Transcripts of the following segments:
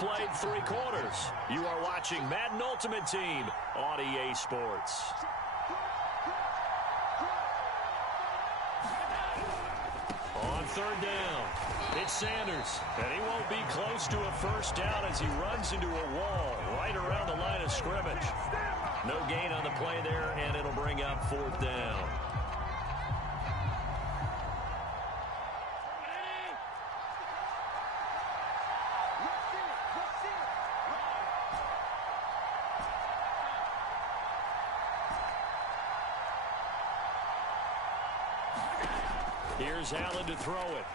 played 3 quarters. You are watching Madden Ultimate Team on EA Sports. On 3rd down, it's Sanders, and he won't be close to a first down as he runs into a wall right around the line of scrimmage. No gain on the play there, and it'll bring up 4th down. Here's Allen to throw it.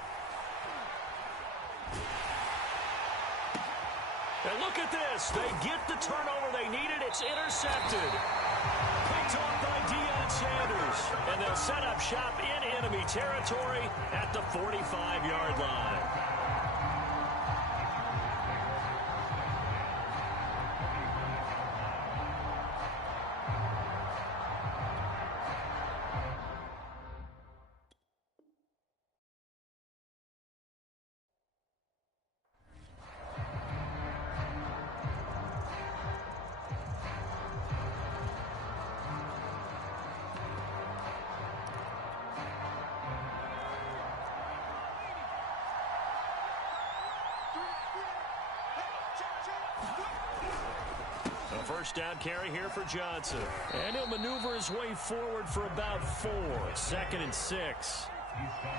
And look at this. They get the turnover they needed. It's intercepted. Picked off by Deion Sanders. And they'll set up shop in enemy territory at the 45-yard line. First down carry here for Johnson. And he'll maneuver his way forward for about 4. 2nd and 6.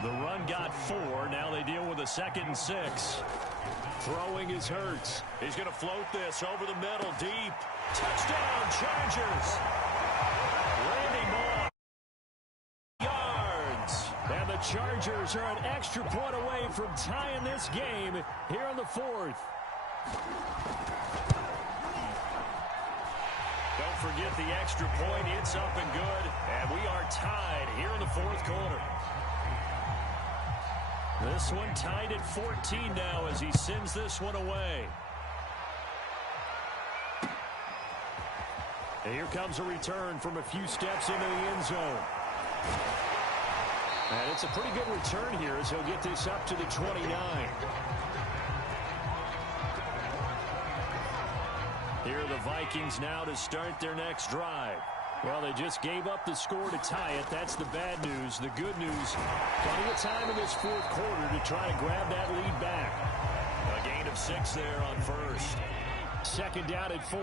The run got 4. Now they deal with a 2nd and 6. Throwing is Hurts. He's going to float this over the middle deep. Touchdown, Chargers. Randy Moss. Yards. And the Chargers are an extra point away from tying this game here in the 4th. Don't forget the extra point. It's up and good. And we are tied here in the 4th quarter. This one tied at 14 now as he sends this one away. And here comes a return from a few steps into the end zone. And it's a pretty good return here as he'll get this up to the 29. Here are the Vikings now to start their next drive. Well, they just gave up the score to tie it. That's the bad news. The good news, plenty of time in this 4th quarter to try to grab that lead back. A gain of 6 there on 1st. 2nd down at 4.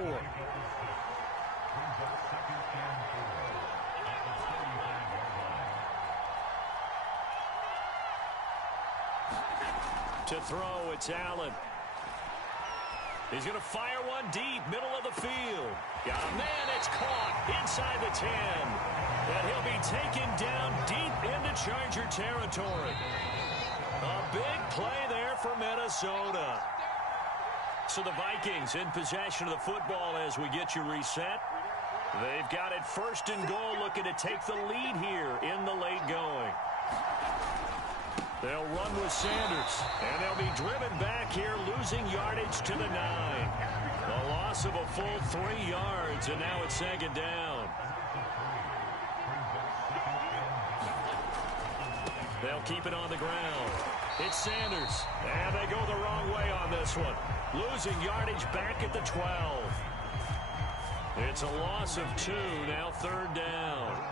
To throw, it's Allen. He's going to fire one deep, middle of the field. Got a man, it's caught inside the 10. And he'll be taken down deep into Charger territory. A big play there for Minnesota. So the Vikings in possession of the football as we get you reset. They've got it 1st and goal, looking to take the lead here in the late going. They'll run with Sanders, and they'll be driven back here, losing yardage to the 9. A loss of a full 3 yards, and now it's 2nd down. They'll keep it on the ground. It's Sanders, and they go the wrong way on this one. Losing yardage back at the 12. It's a loss of 2, now 3rd down.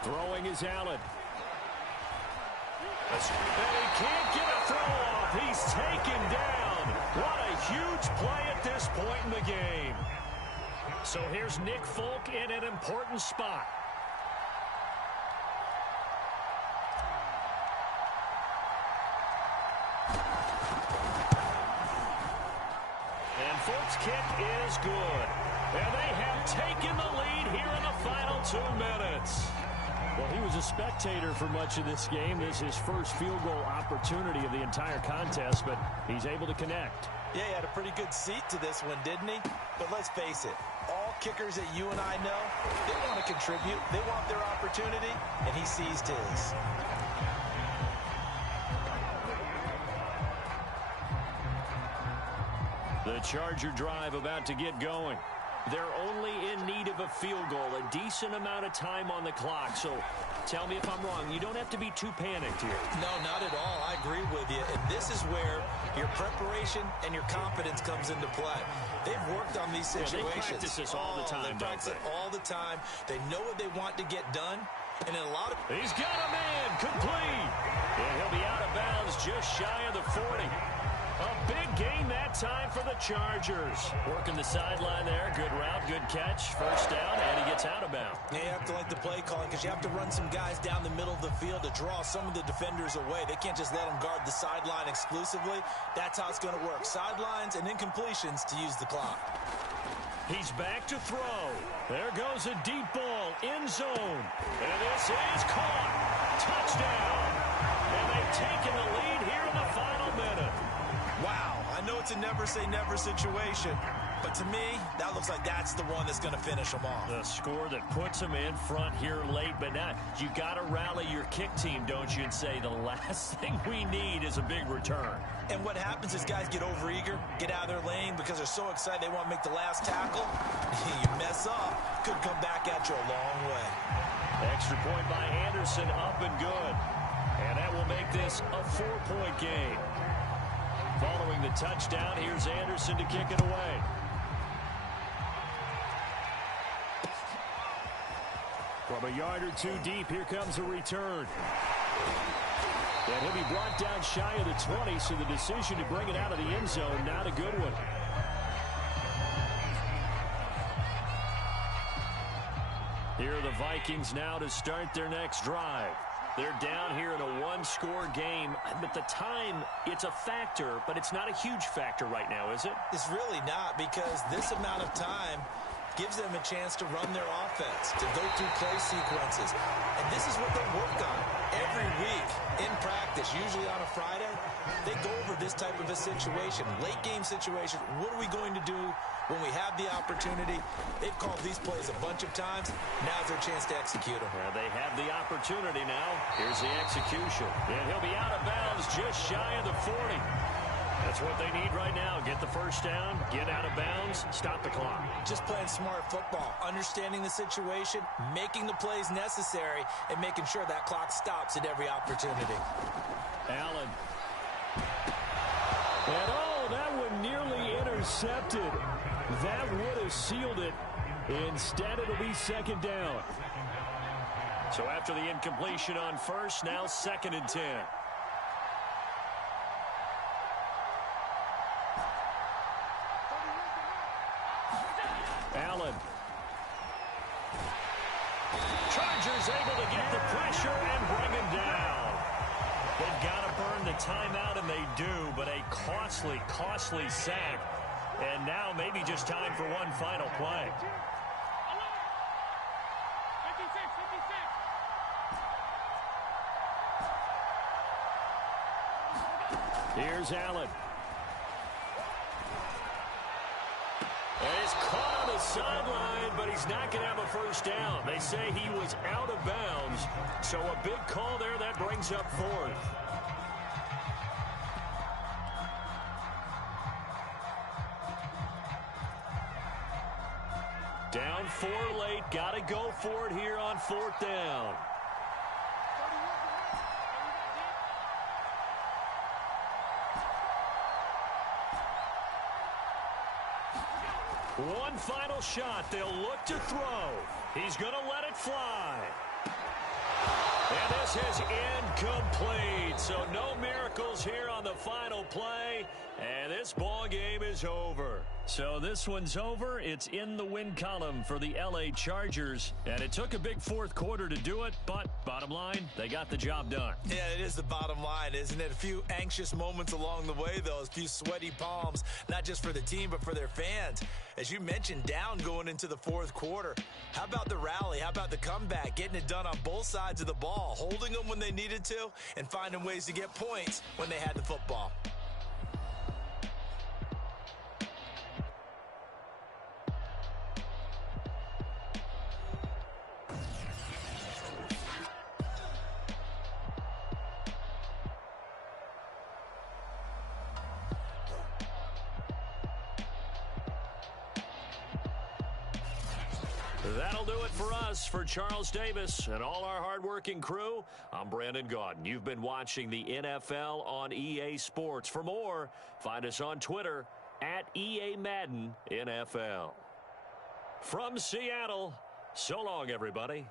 Throwing is Allen. And he can't get a throw off. He's taken down. What a huge play at this point in the game. So here's Nick Folk in an important spot. And Folk's kick is good. And they have taken the lead here in the final 2 minutes. Well, he was a spectator for much of this game. This is his first field goal opportunity of the entire contest, but he's able to connect. Yeah, he had a pretty good seat to this one, didn't he? But let's face it, all kickers that you and I know, they want to contribute. They want their opportunity, and he seized his. The Charger drive about to get going. They're only in need of a field goal, a decent amount of time on the clock. So Tell me if I'm wrong. You don't have to be too panicked here. No, not at all. I agree with you. And this is where your preparation and your confidence comes into play. They've worked on these situations. Yeah, they practice this all the time, They practice it all the time. They know what they want to get done. And in a lot of... He's got a man complete. And he'll be out of bounds just shy of the 40. A big gain that time for the Chargers. Working the sideline there. Good route, good catch. First down, and he gets out of bounds. Yeah, you have to like the play calling because you have to run some guys down the middle of the field to draw some of the defenders away. They can't just let them guard the sideline exclusively. That's how it's going to work. Sidelines and incompletions to use the clock. He's back to throw. There goes a deep ball, end zone. And this is caught. Touchdown. And they've taken the lead here in the final minute. Wow, I know it's a never-say-never situation, but to me, that looks like that's the one that's going to finish them off. The score that puts them in front here late, but now you got to rally your kick team, don't you, and say the last thing we need is a big return. And what happens is guys get overeager, get out of their lane because they're so excited they want to make the last tackle. You mess up, could come back at you a long way. Extra point by Anderson, up and good. And that will make this a 4-point game. Following the touchdown, here's Anderson to kick it away. From a yard or two deep, here comes a return. And he'll be brought down shy of the 20, so the decision to bring it out of the end zone, not a good one. Here are the Vikings now to start their next drive. They're down here in a one-score game, but the time, it's a factor, but it's not a huge factor right now, is it? It's really not, because this amount of time gives them a chance to run their offense, to go through play sequences. And this is what they work on every week in practice, usually on a Friday. They go over this type of a situation, late-game situation. What are we going to do when we have the opportunity? They've called these plays a bunch of times. Now's their chance to execute them. Well, they have the opportunity now. Here's the execution. And he'll be out of bounds just shy of the 40. That's what they need right now. Get the first down, get out of bounds, stop the clock. Just playing smart football, understanding the situation, making the plays necessary, and making sure that clock stops at every opportunity. Allen. And oh, that one nearly intercepted. That would have sealed it. Instead, it'll be second down. So after the incompletion on first, now 2nd and 10. Allen. Chargers able to get the pressure and bring him down. They've got to burn the timeout, and they do, but a costly, costly sack. And now maybe just time for one final play. Here's Allen. And he's caught on the sideline, but he's not going to have a first down. They say he was out of bounds. So a big call there that brings up 4th. Down 4 late. Got to go for it here on 4th down. One final shot. They'll look to throw. He's going to let it fly. And this is incomplete. So no miracles here on the final play. And this ball game is over. So this one's over. It's in the win column for the LA Chargers. And it took a big 4th quarter to do it. But bottom line, they got the job done. Yeah, it is the bottom line, isn't it? A few anxious moments along the way, though. A few sweaty palms, not just for the team, but for their fans. As you mentioned, down going into the 4th quarter. How about the rally? How about the comeback? Getting it done on both sides of the ball. Holding them when they needed to and finding ways to get points when they had the football. That'll do it for us. For Charles Davis and all our hardworking crew, I'm Brandon Gaudin. You've been watching the NFL on EA Sports. For more, find us on Twitter at EA Madden NFL. From Seattle, so long, everybody.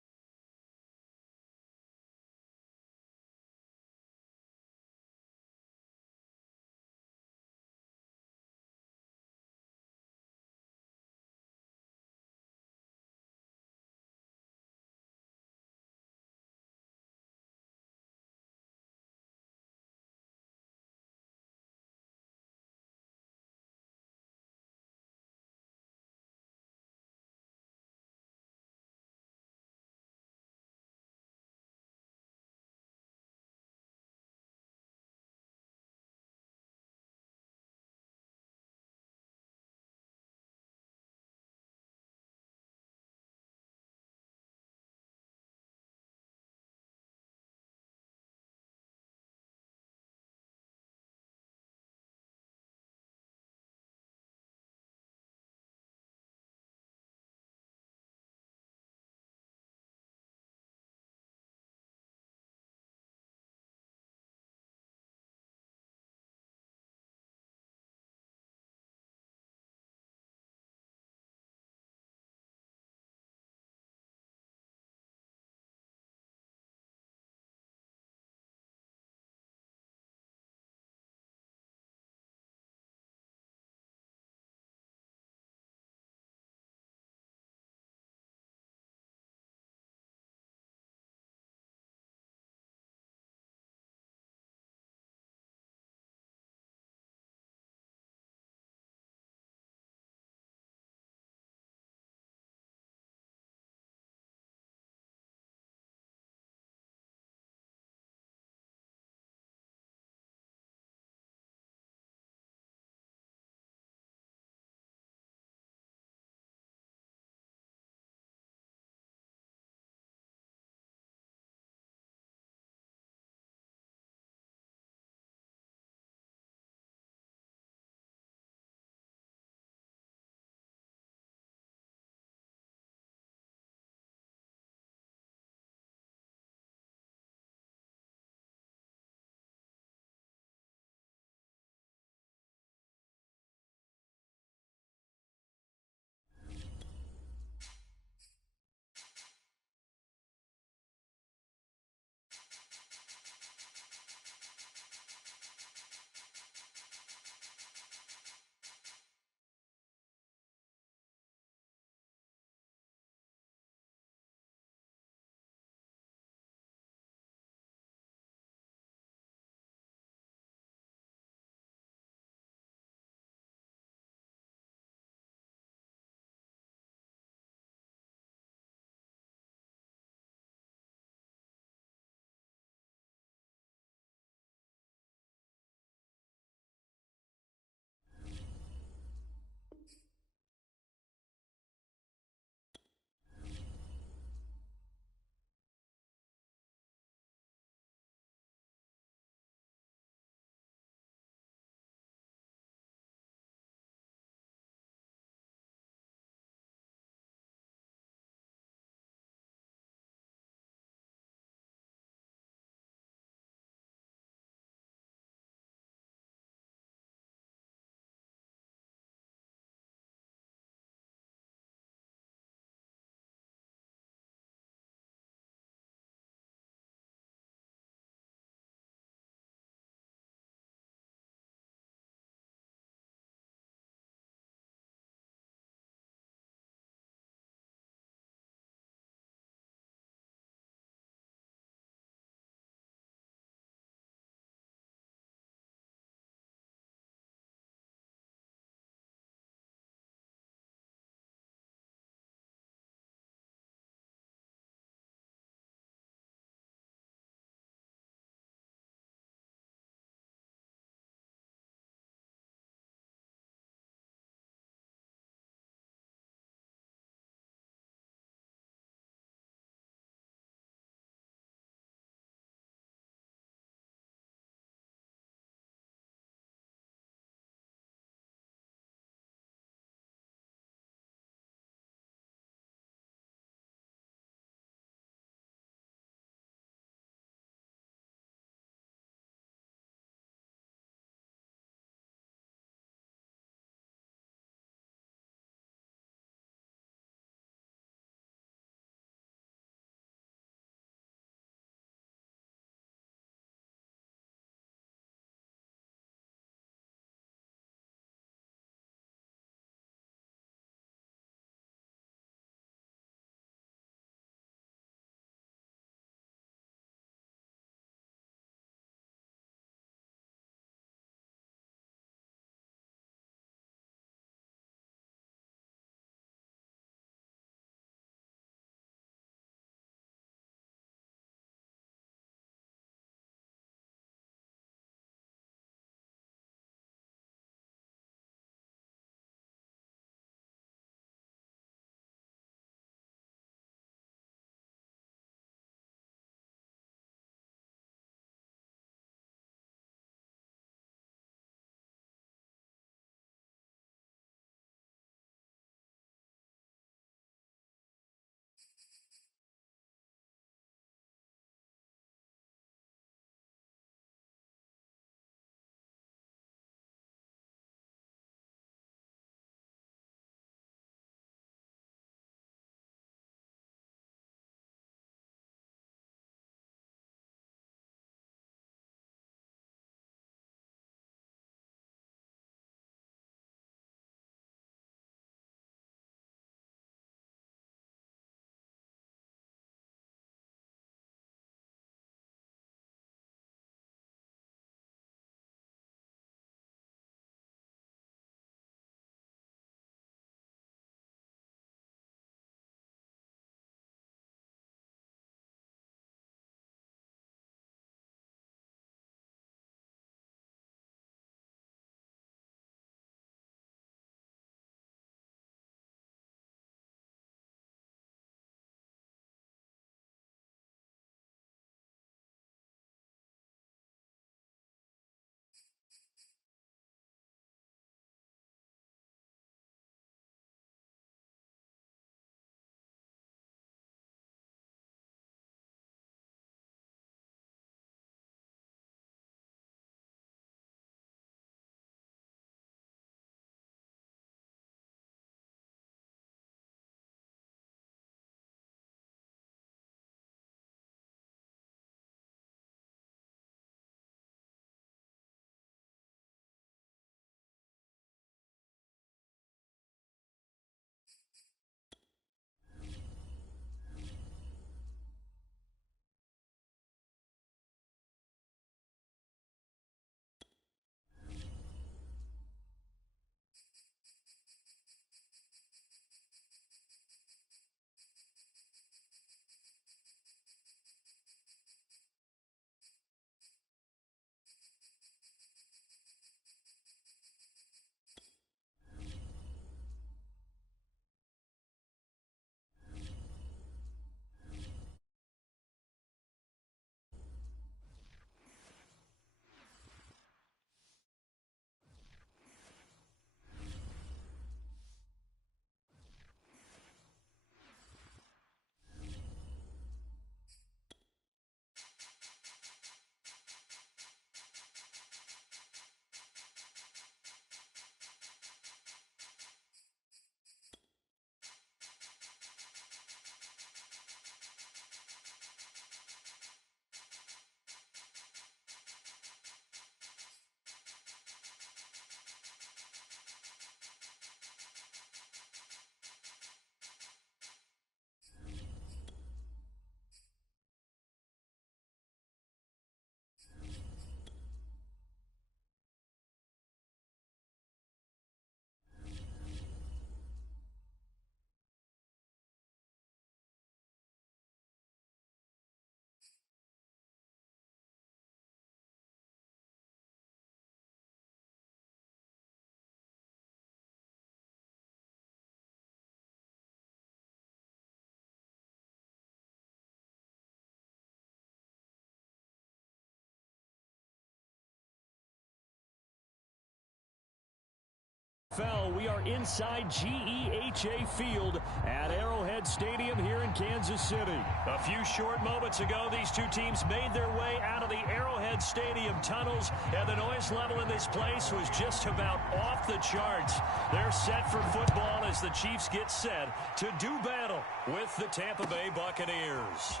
We are inside GEHA Field at Arrowhead Stadium here in Kansas City. A few short moments ago, these two teams made their way out of the Arrowhead Stadium tunnels, and the noise level in this place was just about off the charts. They're set for football as the Chiefs get set to do battle with the Tampa Bay Buccaneers.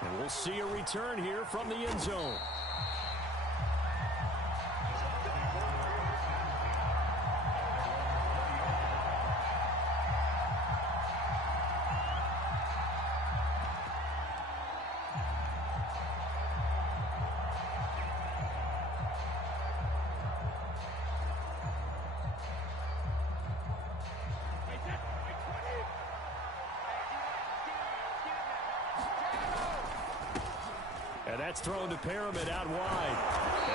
And we'll see a return here from the end zone. And that's thrown to Pyramid out wide.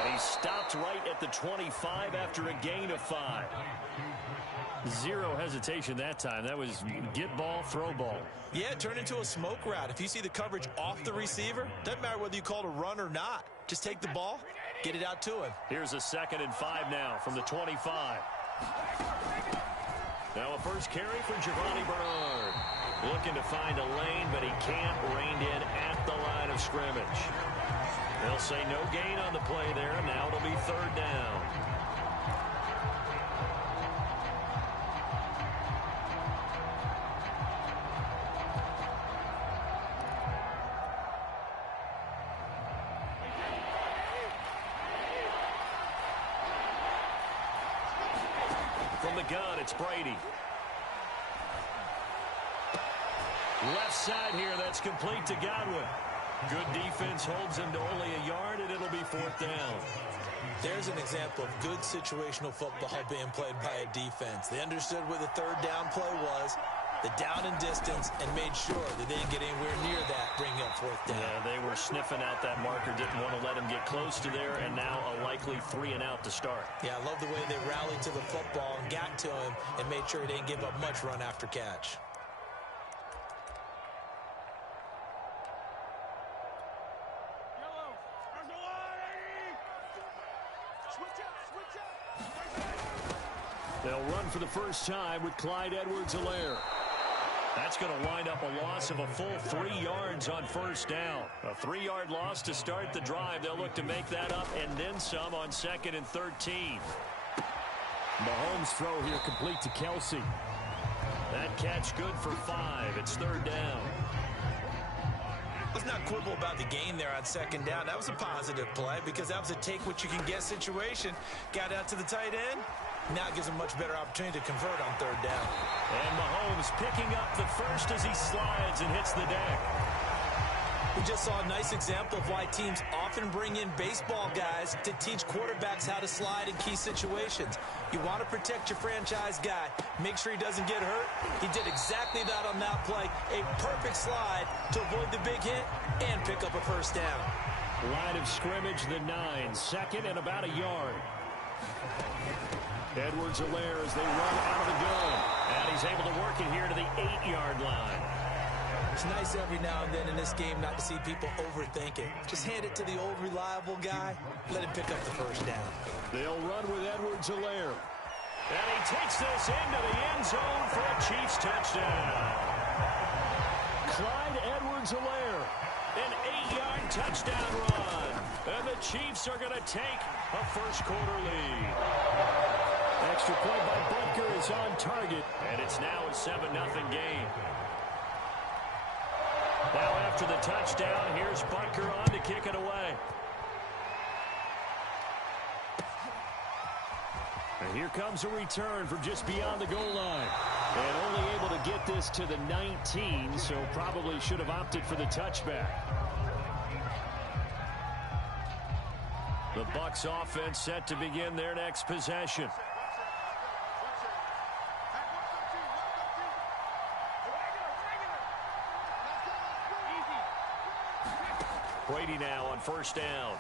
And he stopped right at the 25 after a gain of 5. Zero hesitation that time. That was get ball, throw ball. Yeah, it turned into a smoke route. If you see the coverage off the receiver, doesn't matter whether you call it a run or not. Just take the ball, get it out to him. Here's a 2nd and 5 now from the 25. Now a first carry for Giovanni Bernard. Looking to find a lane, but he can't. Reined in at the line of scrimmage. They'll say no gain on the play there. Now it'll be 3rd down. From the gun, it's Brady. Left side here, that's complete to Godwin. Good defense holds him to only a yard, and it'll be 4th down. There's an example of good situational football being played by a defense. They understood where the 3rd down play was, the down and distance, and made sure that they didn't get anywhere near that, bringing up 4th down. Yeah, they were sniffing out that marker, didn't want to let him get close to there, and now a likely 3 and out to start. Yeah, I love the way they rallied to the football and got to him and made sure he didn't give up much run after catch. They'll run for the first time with Clyde Edwards-Helaire. That's going to wind up a loss of a full 3 yards on 1st down. A 3-yard loss to start the drive. They'll look to make that up and then some on 2nd and 13. Mahomes' throw here complete to Kelsey. That catch good for 5. It's 3rd down. Let's not quibble about the gain there on 2nd down. That was a positive play because that was a take-what-you-can-get situation. Got out to the tight end. Now it gives him a much better opportunity to convert on 3rd down. And Mahomes picking up the first as he slides and hits the deck. We just saw a nice example of why teams often bring in baseball guys to teach quarterbacks how to slide in key situations. You want to protect your franchise guy. Make sure he doesn't get hurt. He did exactly that on that play. A perfect slide to avoid the big hit and pick up a 1st down. Line of scrimmage, the 9. 2nd and about a yard. Edwards-Helaire as they run out of the gun. And he's able to work it here to the 8-yard line. It's nice every now and then in this game not to see people overthink it. Just hand it to the old reliable guy. Let him pick up the 1st down. They'll run with Edwards-Helaire. And he takes this into the end zone for a Chiefs touchdown. Clyde Edwards-Helaire. An 8-yard touchdown run. And the Chiefs are going to take a 1st quarter lead. Extra point by Butker is on target. And it's now a 7-0 game. Now after the touchdown, here's Butker on to kick it away. And here comes a return from just beyond the goal line. And only able to get this to the 19, so probably should have opted for the touchback. The Bucs offense set to begin their next possession. Brady now on 1st down.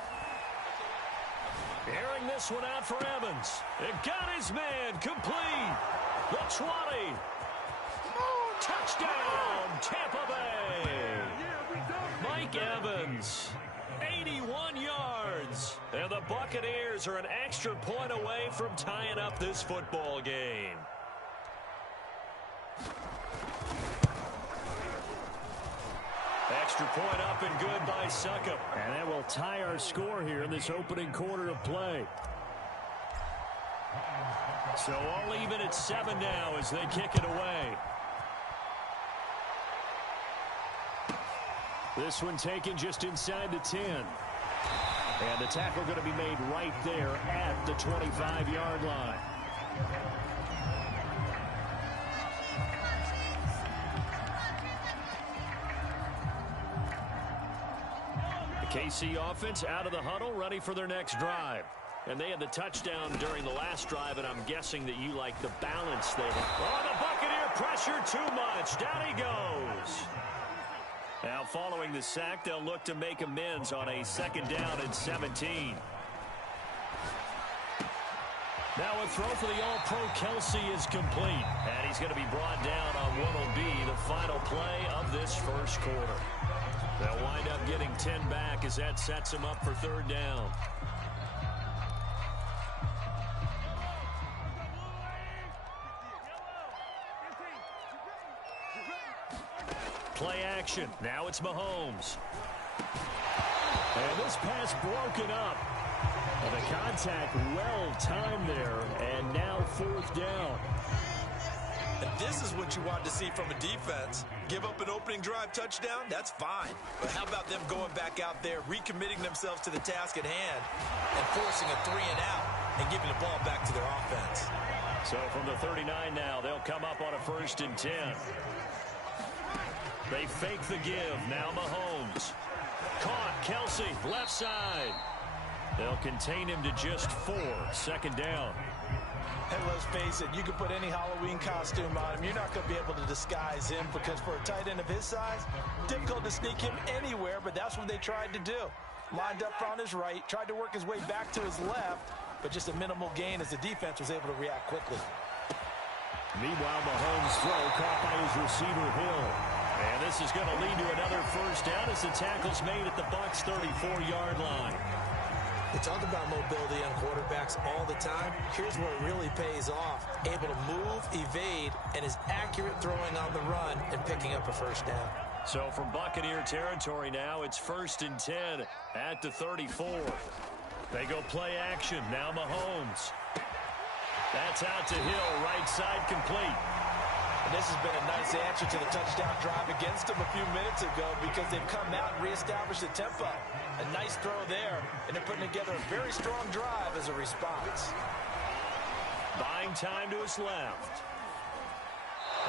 Airing this one out for Evans. It got his man complete. The 20. Touchdown, Tampa Bay. Mike Evans, 81 yards. And the Buccaneers Bears are an extra point away from tying up this football game. Extra point up and good by Succop. And that will tie our score here in this opening quarter of play. So all even at 7 now as they kick it away. This one taken just inside the 10. And the tackle going to be made right there at the 25-yard line. The KC offense out of the huddle, ready for their next drive. And they had the touchdown during the last drive, and I'm guessing that you like the balance there. Oh, the Buccaneer pressure too much. Down he goes. Now, following the sack, they'll look to make amends on a 2nd down and 17. Now a throw for the All-Pro Kelsey is complete. And he's going to be brought down on what will be the final play of this first quarter. They'll wind up getting 10 back as that sets them up for 3rd down. Play action. Now it's Mahomes. And this pass broken up. And the contact well timed there. And now 4th down. And this is what you want to see from a defense. Give up an opening drive touchdown, that's fine. But how about them going back out there, recommitting themselves to the task at hand, and forcing a 3 and out, and giving the ball back to their offense. So from the 39 now, they'll come up on a 1st and 10. They fake the give. Now Mahomes. Caught. Kelsey, left side. They'll contain him to just 4. 2nd down. And let's face it, you can put any Halloween costume on him. You're not going to be able to disguise him because for a tight end of his size, difficult to sneak him anywhere, but that's what they tried to do. Lined up on his right, tried to work his way back to his left, but just a minimal gain as the defense was able to react quickly. Meanwhile, Mahomes' throw caught by his receiver, Hill. And this is going to lead to another 1st down as the tackle's made at the Bucs' 34-yard line. We talk about mobility on quarterbacks all the time. Here's where it really pays off. Able to move, evade, and is accurate throwing on the run and picking up a 1st down. So from Buccaneer territory now, it's 1st and 10 at the 34. They go play action. Now Mahomes. That's out to Hill, right side complete. And this has been a nice answer to the touchdown drive against them a few minutes ago because they've come out and reestablished the tempo. A nice throw there, and they're putting together a very strong drive as a response. Buying time to his left.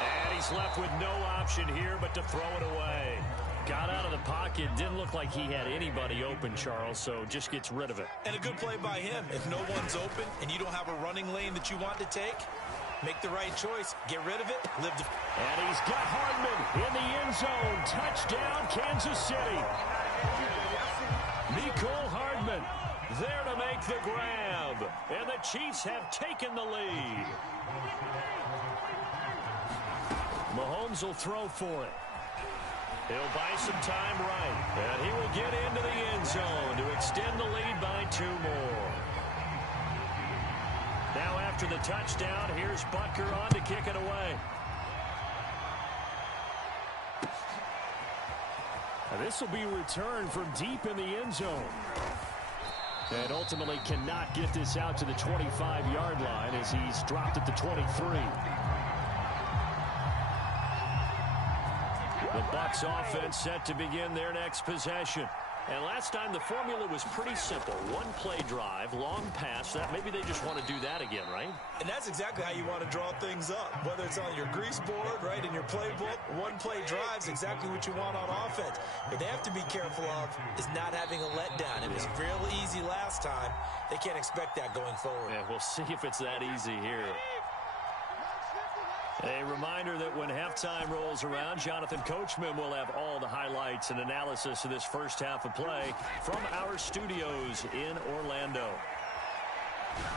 And he's left with no option here but to throw it away. Got out of the pocket. Didn't look like he had anybody open, Charles, so just gets rid of it. And a good play by him. If no one's open and you don't have a running lane that you want to take, make the right choice. Get rid of it. And he's got Hardman in the end zone. Touchdown, Kansas City. Mecole Hardman there to make the grab. And the Chiefs have taken the lead. Mahomes will throw for it. He'll buy some time right. And he will get into the end zone to extend the lead by 2 more. Now after the touchdown, here's Butker on to kick it away. Now this will be returned from deep in the end zone. And ultimately cannot get this out to the 25-yard line as he's dropped at the 23. The Bucs offense set to begin their next possession. And last time the formula was pretty simple. 1 play drive, long pass. That maybe they just want to do that again, right? And that's exactly how you want to draw things up. Whether it's on your grease board, right, in your playbook, 1 play drive is exactly what you want on offense. What they have to be careful of is not having a letdown. It was real easy last time. They can't expect that going forward. Yeah, we'll see if it's that easy here. A reminder that when halftime rolls around, Jonathan Coachman will have all the highlights and analysis of this first half of play from our studios in Orlando.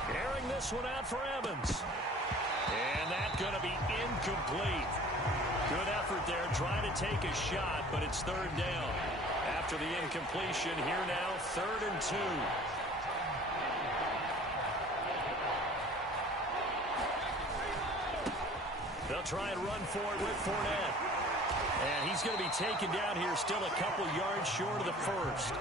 Airing this one out for Evans. And that's going to be incomplete. Good effort there trying to take a shot, but it's 3rd down. After the incompletion, here now 3rd and 2. They'll try and run for it with Fournette. And he's going to be taken down here still a couple yards short of the first.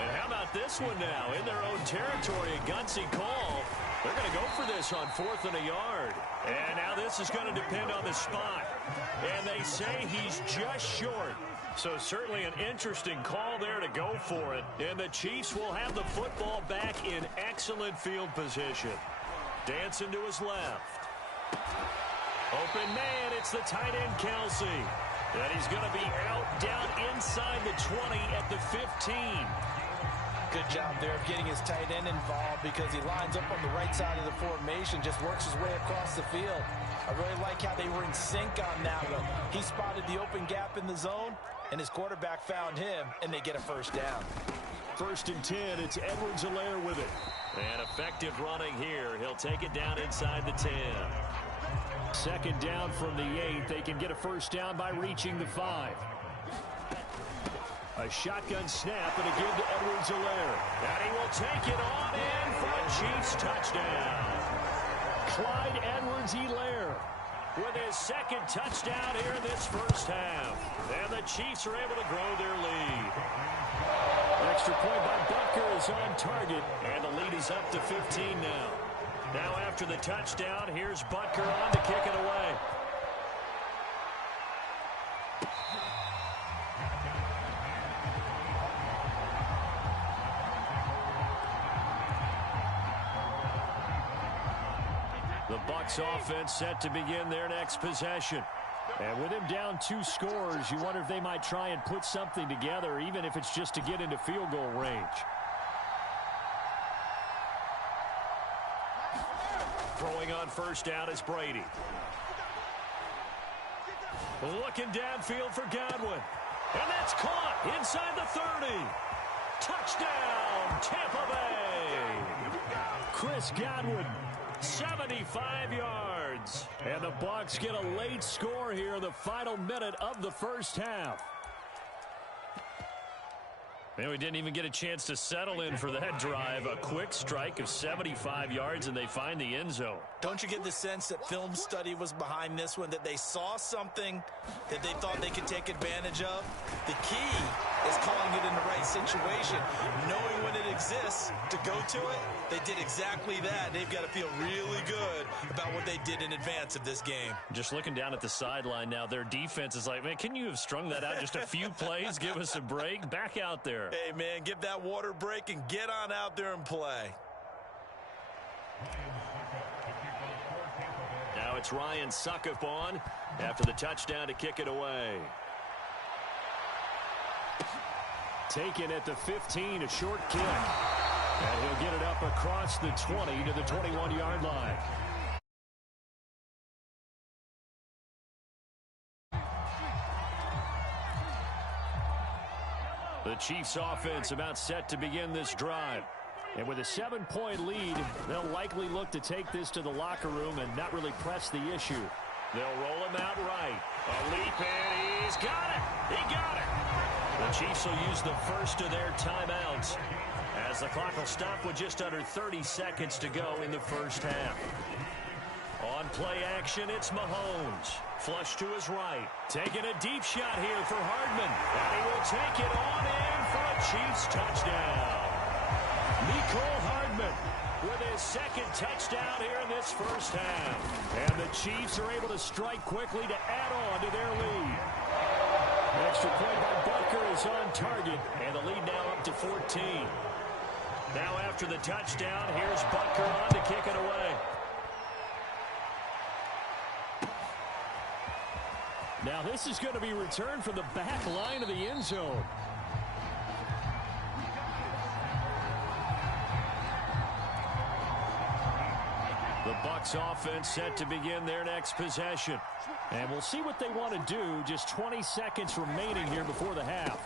And how about this one now? In their own territory, a gutsy call. They're going to go for this on 4th and a yard. And now this is going to depend on the spot. And they say he's just short. So certainly an interesting call there to go for it. And the Chiefs will have the football back in excellent field position. Dancing to his left. Open man, it's the tight end Kelsey. And he's going to be out down inside the 20 at the 15. Good job there of getting his tight end involved because he lines up on the right side of the formation, just works his way across the field. I really like how they were in sync on that one. He spotted the open gap in the zone, and his quarterback found him, and they get a first down. 1st and 10, it's Edwards-Helaire with it. And effective running here. He'll take it down inside the 10. 2nd down from the 8. They can get a first down by reaching the 5. A shotgun snap and a give to Edwards-Helaire. And he will take it on in for a Chiefs touchdown. Clyde Edwards-Helaire with his 2nd touchdown here in this first half. And the Chiefs are able to grow their lead. Extra point by Butker is on target. And the lead is up to 15 now. Now after the touchdown, here's Butker on to kick it away. The Bucs offense set to begin their next possession. And with him down 2 scores, you wonder if they might try and put something together, even if it's just to get into field goal range. Throwing on first down is Brady. Looking downfield for Godwin. And that's caught inside the 30. Touchdown, Tampa Bay. Chris Godwin, 75 yards. And the Bucs get a late score here in the final minute of the first half. And we didn't even get a chance to settle in for that drive. A quick strike of 75 yards, and they find the end zone. Don't you get the sense that film study was behind this one, that they saw something that they thought they could take advantage of? The key is calling it in the right situation, knowing when it exists to go to it. They did exactly that. They've got to feel really good about what they did in advance of this game. Just looking down at the sideline now, their defense is like, man, can you have strung that out just a few plays? Give us a break. Back out there. Hey, man, give that water break and get on out there and play. Now it's Ryan Suckup on after the touchdown to kick it away. Taken at the 15, a short kick. And he'll get it up across the 20 to the 21-yard line. The Chiefs offense about set to begin this drive. And with a 7-point lead, they'll likely look to take this to the locker room and not really press the issue. They'll roll him out right. A leap, and he's got it. He got it. The Chiefs will use the first of their timeouts as the clock will stop with just under 30 seconds to go in the first half. On play action, it's Mahomes. Flush to his right. Taking a deep shot here for Hardman. And he will take it on in for a Chiefs touchdown. Mecole Hardman with his 2nd touchdown here in this first half. And the Chiefs are able to strike quickly to add on to their lead. Extra point by Butker is on target. And the lead now up to 14. Now after the touchdown, here's Butker on to kick it away. Now this is going to be returned from the back line of the end zone. The Bucs offense set to begin their next possession. And we'll see what they want to do. Just 20 seconds remaining here before the half.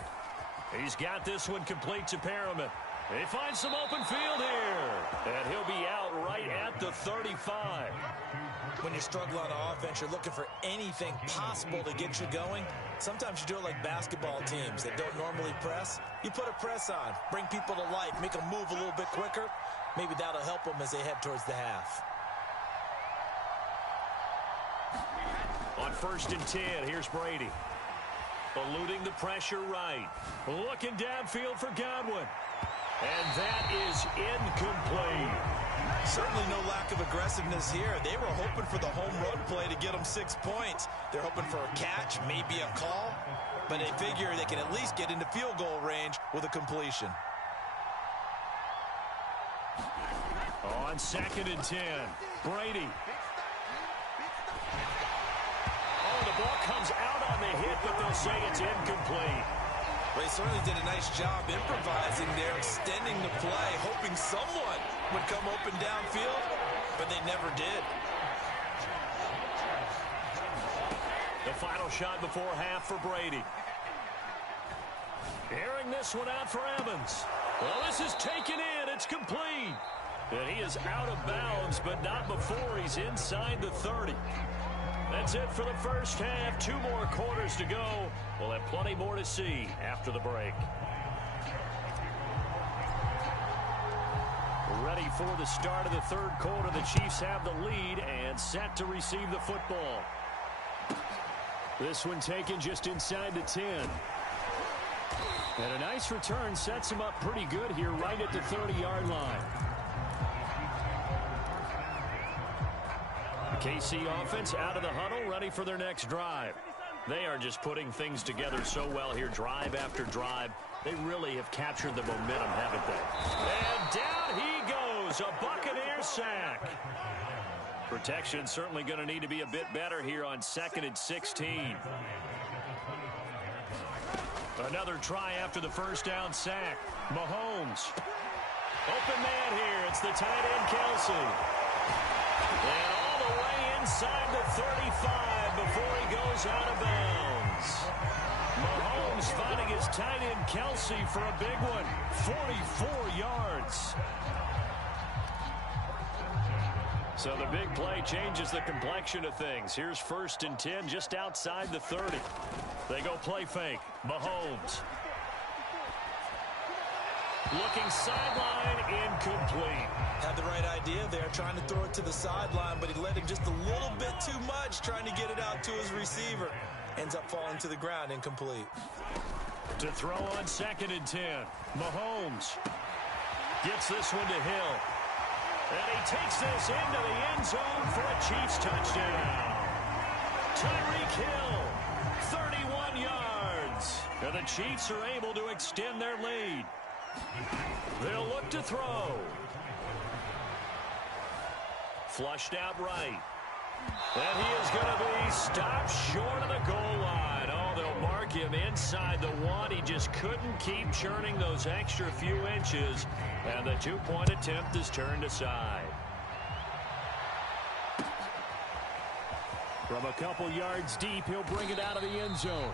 He's got this one complete to Perriman. They find some open field here. And he'll be out right at the 35. When you struggle on offense, you're looking for anything possible to get you going. Sometimes you do it like basketball teams that don't normally press. You put a press on, bring people to life, make them move a little bit quicker. Maybe that'll help them as they head towards the half. On 1st and 10, here's Brady. Eluding the pressure right. Looking downfield for Godwin. And that is incomplete. Certainly no lack of aggressiveness here. They were hoping for the home run play to get them 6 points. They're hoping for a catch, maybe a call, but they figure they can at least get into field goal range with a completion. On 2nd and 10, Brady. Oh, the ball comes out on the hit, but they'll say it's incomplete. They certainly did a nice job improvising there, extending the play, hoping someone would come open downfield, but they never did. The final shot before half for Brady. Airing this one out for Evans. Well, this is taken in. It's complete. And he is out of bounds, but not before he's inside the 30. That's it for the first half. 2 more quarters to go. We'll have plenty more to see after the break. Ready for the start of the 3rd quarter. The Chiefs have the lead and set to receive the football. This one taken just inside the 10. And a nice return sets him up pretty good here right at the 30-yard line. The KC offense out of the huddle, ready for their next drive. They are just putting things together so well here, drive after drive. They really have captured the momentum, haven't they? And down he goes, a Buccaneer sack. Protection certainly going to need to be a bit better here on 2nd and 16. Another try after the first down sack. Mahomes. Open man here. It's the tight end, Kelce. And all the way inside the 35 before he goes out of bounds. Mahomes finding his tight end, Kelce, for a big one. 44 yards. So the big play changes the complexion of things. Here's 1st and 10 just outside the 30. They go play fake. Mahomes. Looking sideline, incomplete. Had the right idea there, trying to throw it to the sideline, but he led him just a little bit too much, trying to get it out to his receiver. Ends up falling to the ground, incomplete. To throw on 2nd and 10. Mahomes gets this one to Hill. And he takes this into the end zone for a Chiefs touchdown. Tyreek Hill, 31 yards. And the Chiefs are able to extend their lead. They'll look to throw. Flushed out right. And he is going to be stopped short of the goal line. Oh, they'll mark him inside the 1. He just couldn't keep churning those extra few inches. And the 2-point attempt is turned aside. From a couple yards deep, he'll bring it out of the end zone.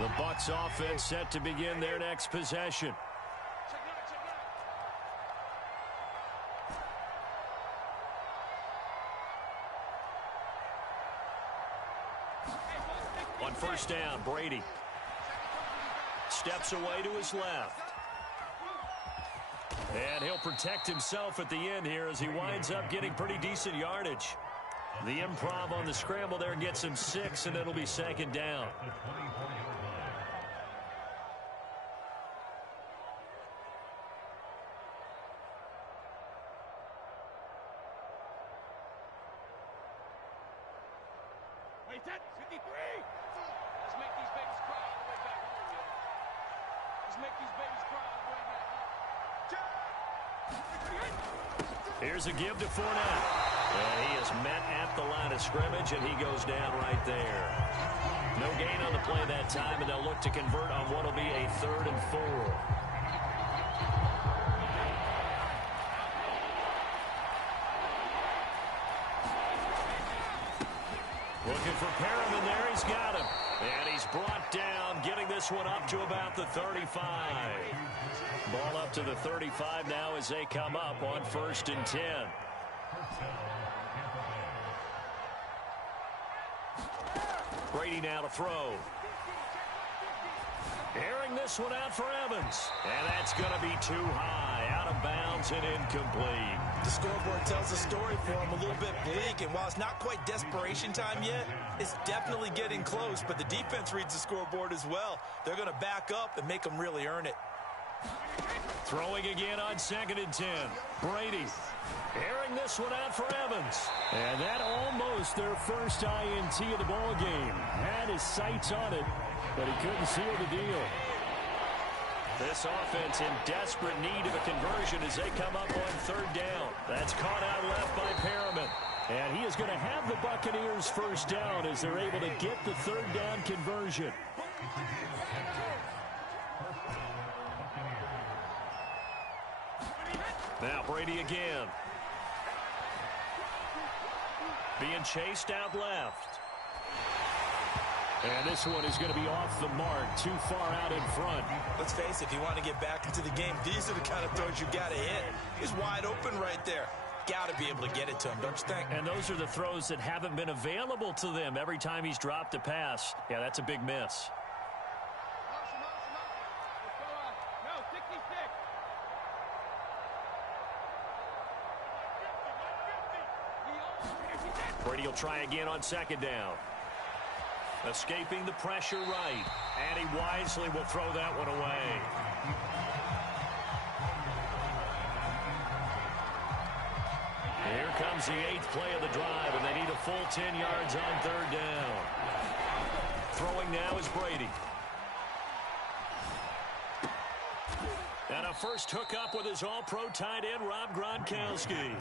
The Bucs offense set to begin their next possession. On 1st down, Brady steps away to his left. And he'll protect himself at the end here as he winds up getting pretty decent yardage. The improv on the scramble there gets him 6, and it'll be 2nd down. Here's a give to Fournette. And he is met at the line of scrimmage, and he goes down right there. No gain on the play that time, and they'll look to convert on what will be a 3rd and 4. Looking for Perriman there. He's got him. And he's brought down, getting this one up to about the 35. Ball up to the 35 now as they come up on 1st and 10. Brady now to throw. Airing this one out for Evans. And that's going to be too high. Out of bounds and incomplete. The scoreboard tells the story for him a little bit bleak, and while it's not quite desperation time yet, it's definitely getting close, but the defense reads the scoreboard as well. They're going to back up and make them really earn it. Throwing again on 2nd and 10. Brady airing this one out for Evans. And that almost their first INT of the ball game. Had his sights on it, but he couldn't seal the deal. This offense in desperate need of a conversion as they come up on 3rd down. That's caught out left by Perriman. And he is going to have the Buccaneers first down as they're able to get the 3rd down conversion. Now Brady again. Being chased out left. And this one is going to be off the mark, too far out in front. Let's face it, if you want to get back into the game, these are the kind of throws you got to hit. He's wide open right there. Got to be able to get it to him, don't you think? And those are the throws that haven't been available to them every time he's dropped a pass. Yeah, that's a big miss. Brady will try again on 2nd down. Escaping the pressure right. And he wisely will throw that one away. Here comes the 8th play of the drive, and they need a full 10 yards on 3rd down. Throwing now is Brady. And a first hookup with his all-pro tight end, Rob Gronkowski.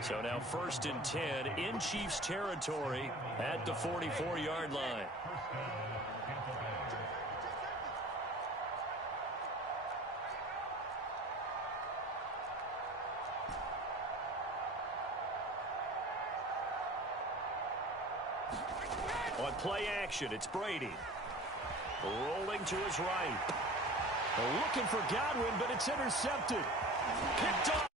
So now 1st and 10 in Chiefs territory at the 44-yard line. On play action, it's Brady. Rolling to his right. Looking for Godwin, but it's intercepted. Picked off.